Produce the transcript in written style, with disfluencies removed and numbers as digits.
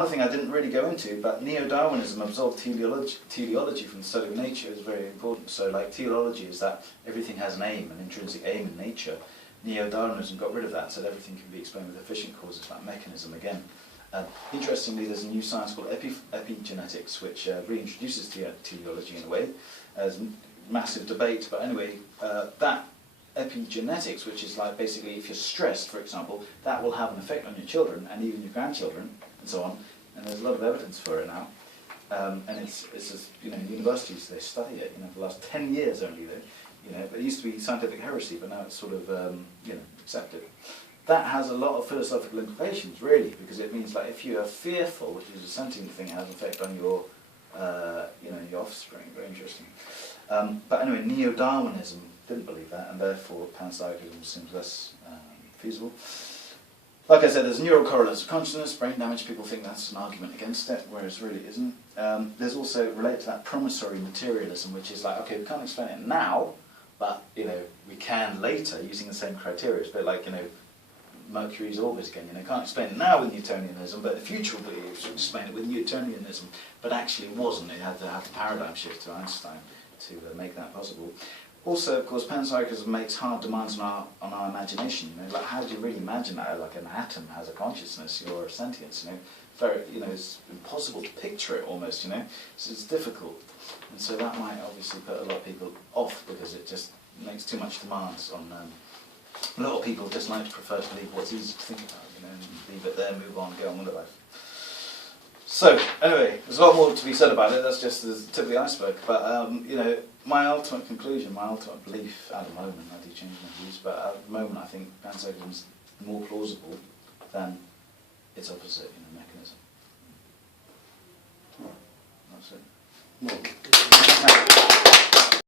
Another thing I didn't really go into, but neo-Darwinism absorbed teleology from the study of nature is very important. So like teleology is that everything has an aim, an intrinsic aim in nature. Neo-Darwinism got rid of that, said everything can be explained with efficient causes, like mechanism again. Interestingly, there's a new science called epigenetics, which reintroduces teleology in a way. There's massive debate, but anyway, that epigenetics, which is like basically if you're stressed, for example, that will have an effect on your children and even your grandchildren and so on. And there's a lot of evidence for it now. And it's just, you know, universities, they study it, you know, for the last 10 years only, though. You know, it used to be scientific heresy, but now it's sort of, you know, accepted. That has a lot of philosophical implications, really, because it means like if you are fearful, which is a sentient thing, it has an effect on your, you know, your offspring. Very interesting. But anyway, neo-Darwinism didn't believe that, and therefore panpsychism seems less feasible. Like I said, there's neural correlates of consciousness, brain damage. People think that's an argument against it, whereas really isn't. There's also related to that promissory materialism, which is like, okay, we can't explain it now, but you know, we can later using the same criteria. It's a bit like, you know, Mercury's orbit again. You know, can't explain it now with Newtonianism, but the future will be able to explain it with Newtonianism. But actually, it wasn't. It had to have the paradigm shift to Einstein to make that possible. Also, of course, panpsychism makes hard demands on our imagination. You know, like how do you really imagine that? Like an atom has a consciousness or a sentience. You know, very, you know, it's impossible to picture it almost. You know, so it's difficult, and so that might obviously put a lot of people off because it just makes too much demands on. A lot of people just like to prefer to believe what's easy to think about. You know, and leave it there, move on, get on with their life. So anyway, there's a lot more to be said about it. That's just the tip of the iceberg. But you know, my ultimate conclusion, my ultimate belief at the moment, I do change my views, but at the moment I think panpsychism is more plausible than its opposite, you know, mechanism. That's it.